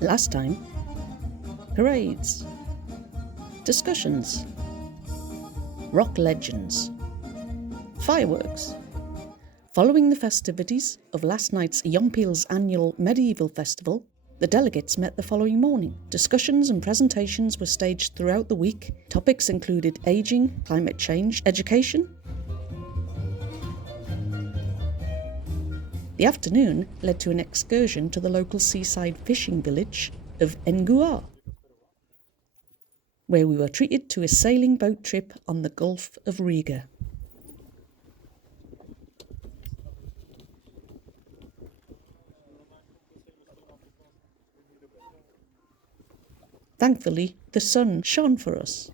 Last time, parades, discussions, rock legends, fireworks. Following the festivities of last night's Jaunpils annual medieval festival, the delegates met the following morning. Discussions and presentations were staged throughout the week. Topics included ageing, climate change, education. The afternoon led to an excursion to the local seaside fishing village of Engure, where we were treated to a sailing boat trip on the Gulf of Riga. Thankfully, the sun shone for us.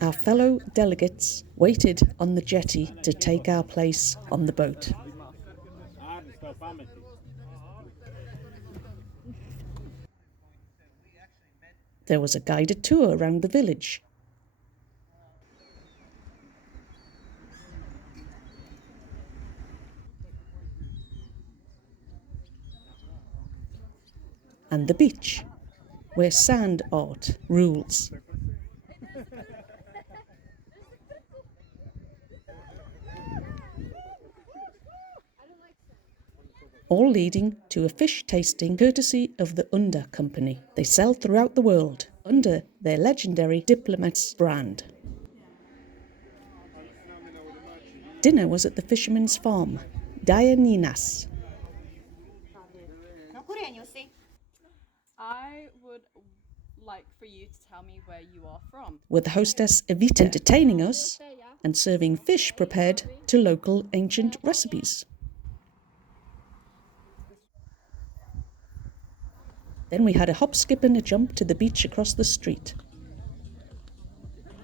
Our fellow delegates waited on the jetty to take our place on the boat. There was a guided tour around the village. And the beach, where sand art rules. All leading to a fish tasting courtesy of the Under Company. They sell throughout the world under their legendary Diplomats brand. Dinner was at the fisherman's farm, Dianinas. I would like for you to tell me where you are from. With the hostess Evita entertaining us and serving fish prepared to local ancient recipes. Then we had a hop, skip and a jump to the beach across the street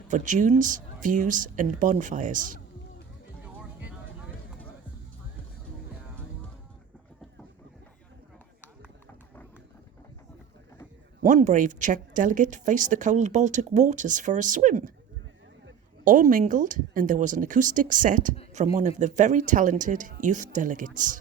for dunes, views and bonfires. One brave Czech delegate faced the cold Baltic waters for a swim. All mingled, and there was an acoustic set from one of the very talented youth delegates.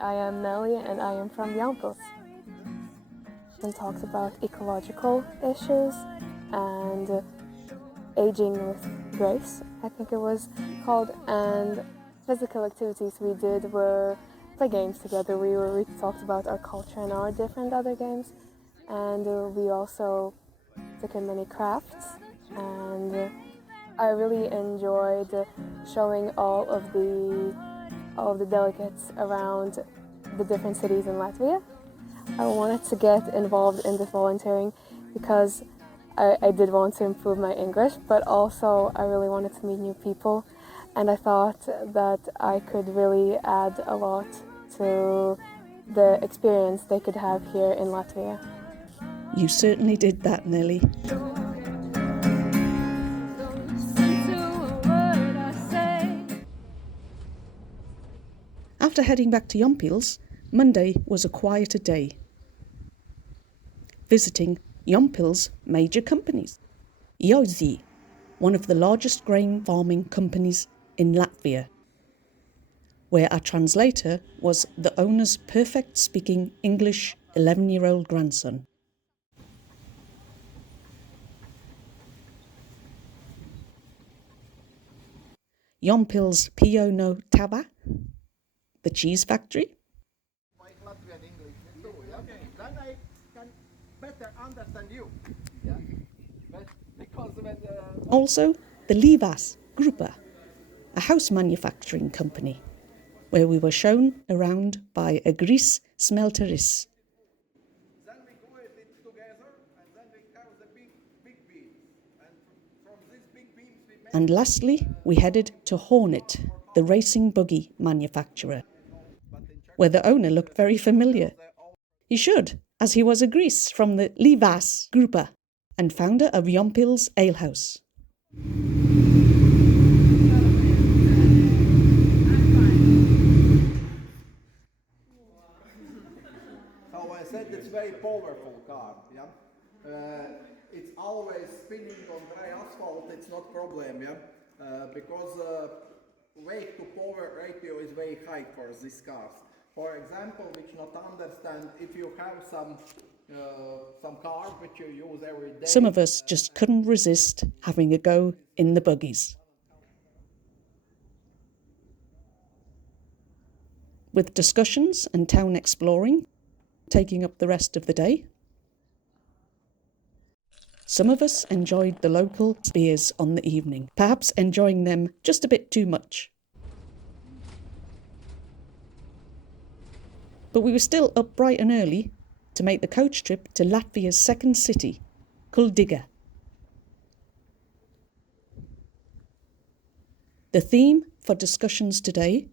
I am Nelly and I am from Jaunpils. And talks about ecological issues and aging with grace, I think it was called, and physical activities we did were play games together. We talked about our culture and our different other games, and we also took in many crafts, and I really enjoyed showing all of the delegates around the different cities in Latvia. I wanted to get involved in this volunteering because I did want to improve my English, but also I really wanted to meet new people, and I thought that I could really add a lot to the experience they could have here in Latvia. You certainly did that, Nelly. After heading back to Jaunpils, Monday was a quieter day. Visiting Jaunpils' major companies. Jozi, one of the largest grain farming companies in Latvia, where our translator was the owner's perfect-speaking English 11-year-old grandson. Jaunpils Piono Tava, the cheese factory. Latvian English too, yeah? Then I can better understand you. Yeah? Because when Also, the Livas Grupa, a house manufacturing company, where we were shown around by a Gris smelteris. then we glue it together, and then we have the big beams. And from these big beams we make. And lastly, we headed to Hornet, the racing buggy manufacturer. But in where the owner looked very familiar. He should, as he was a Greece from the Livas Grupa and founder of Jaunpils Alehouse. So I said it's very powerful car, yeah. It's always spinning on dry asphalt, it's not problem, yeah. Because weight to power ratio is very high for these cars. For example, which not understand, if you have some car which you use every day. Some of us just couldn't resist having a go in the buggies. With discussions and town exploring taking up the rest of the day, some of us enjoyed the local beers on the evening, perhaps enjoying them just a bit too much. But we were still up bright and early to make the coach trip to Latvia's second city, Kuldiga. The theme for discussions today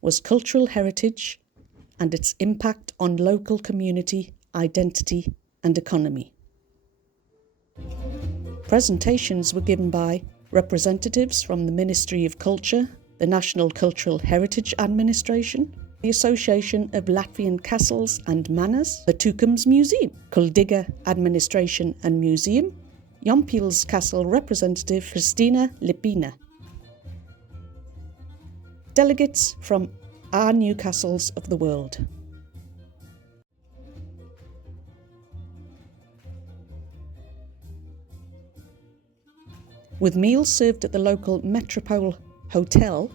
was cultural heritage and its impact on local community, identity and economy. Presentations were given by representatives from the Ministry of Culture, the National Cultural Heritage Administration, the Association of Latvian Castles and Manors, the Tukums Museum, Kuldiga Administration and Museum, Jaunpils Castle representative Kristina Lipina. Delegates from our Newcastles of the world. With meals served at the local Metropole Hotel,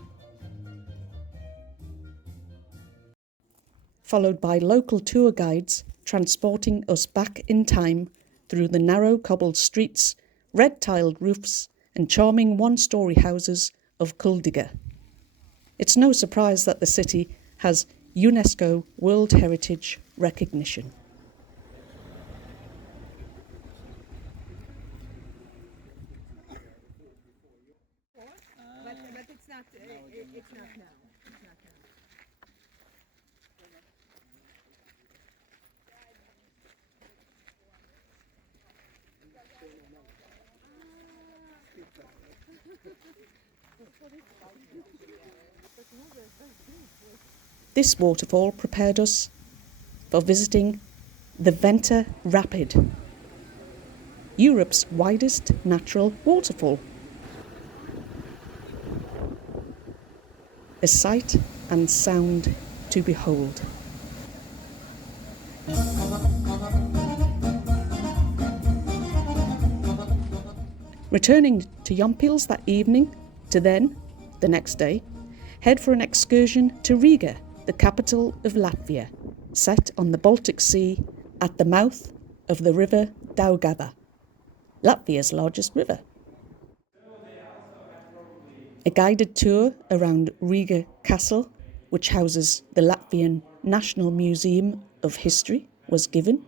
followed by local tour guides transporting us back in time through the narrow cobbled streets, red-tiled roofs and charming one-storey houses of Kuldiga. It's no surprise that the city has UNESCO World Heritage recognition. But it's not now. It's not now. This waterfall prepared us for visiting the Venta Rapid, Europe's widest natural waterfall. A sight and sound to behold. Returning to Jaunpils that evening, to then, the next day, head for an excursion to Riga, the capital of Latvia, set on the Baltic Sea at the mouth of the river Daugava, Latvia's largest river. A guided tour around Riga Castle, which houses the Latvian National Museum of History, was given.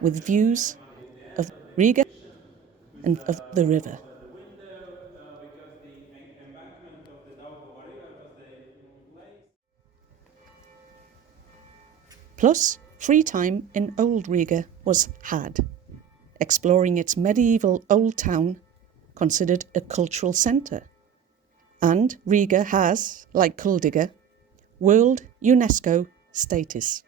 With views of Riga and of the river. Plus, free time in Old Riga was had, exploring its medieval old town, considered a cultural centre. And Riga has, like Kuldiga, World UNESCO status.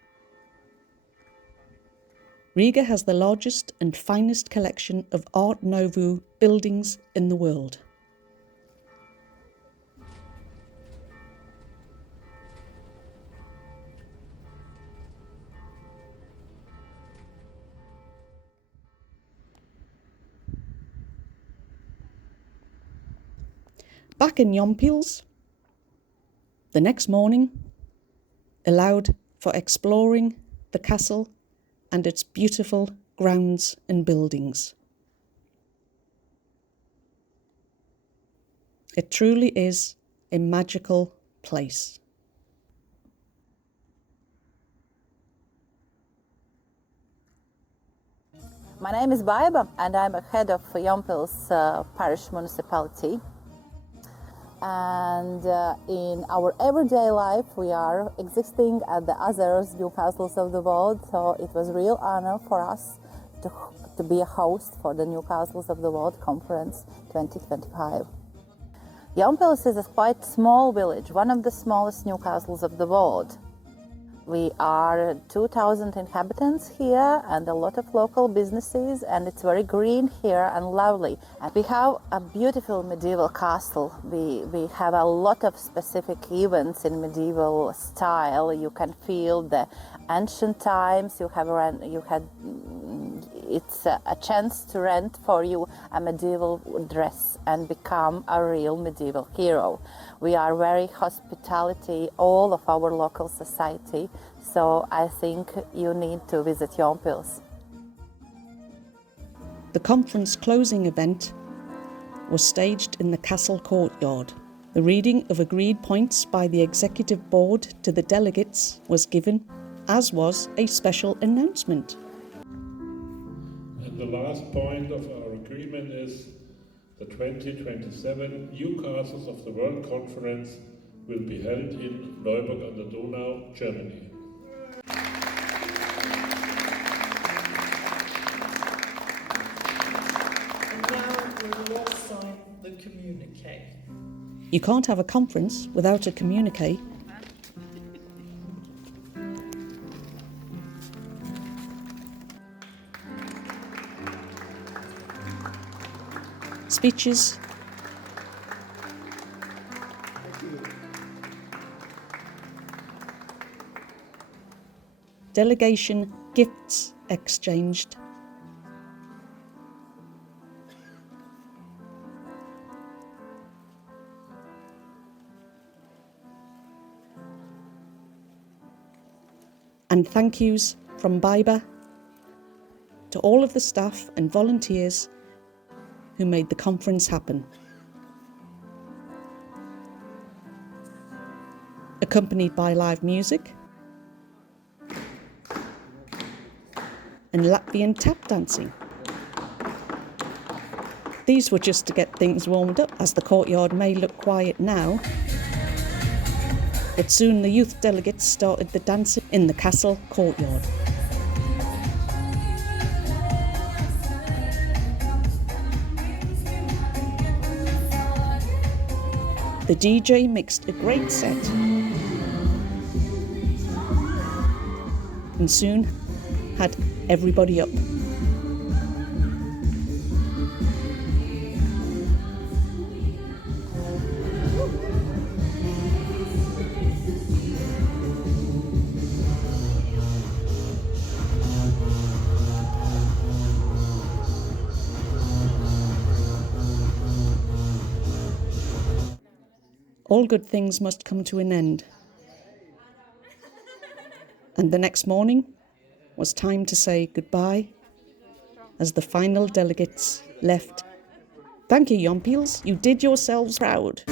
Riga has the largest and finest collection of Art Noveau buildings in the world. Back in Jaunpils, the next morning allowed for exploring the castle and its beautiful grounds and buildings. It truly is a magical place. My name is Baiba and I'm a head of Jaunpils parish municipality. And in our everyday life we are existing at the other Newcastles of the world, so it was a real honor for us to be a host for the Newcastles of the World Conference 2025. Jaunpils is a quite small village, one of the smallest Newcastles of the world. We are 2,000 inhabitants here and a lot of local businesses, and it's very green here and lovely. And we have a beautiful medieval castle. We have a lot of specific events in medieval style. You can feel the ancient times. It's a chance to rent for you a medieval dress and become a real medieval hero. We are very hospitality, all of our local society, so I think you need to visit Jaunpils. The conference closing event was staged in the castle courtyard. The reading of agreed points by the executive board to the delegates was given, as was a special announcement. And the last point of our agreement is the 2027 Newcastles of the World Conference will be held in Neuburg an der Donau, Germany. And now we will all sign the communique. You can't have a conference without a communique. Speeches, delegation gifts exchanged, and thank yous from Baiba to all of the staff and volunteers who made the conference happen. Accompanied by live music and Latvian tap dancing. These were just to get things warmed up, as the courtyard may look quiet now, but soon the youth delegates started the dancing in the castle courtyard. The DJ mixed a great set and soon had everybody up. All good things must come to an end. And the next morning was time to say goodbye as the final delegates left. Thank you, Jaunpils. You did yourselves proud.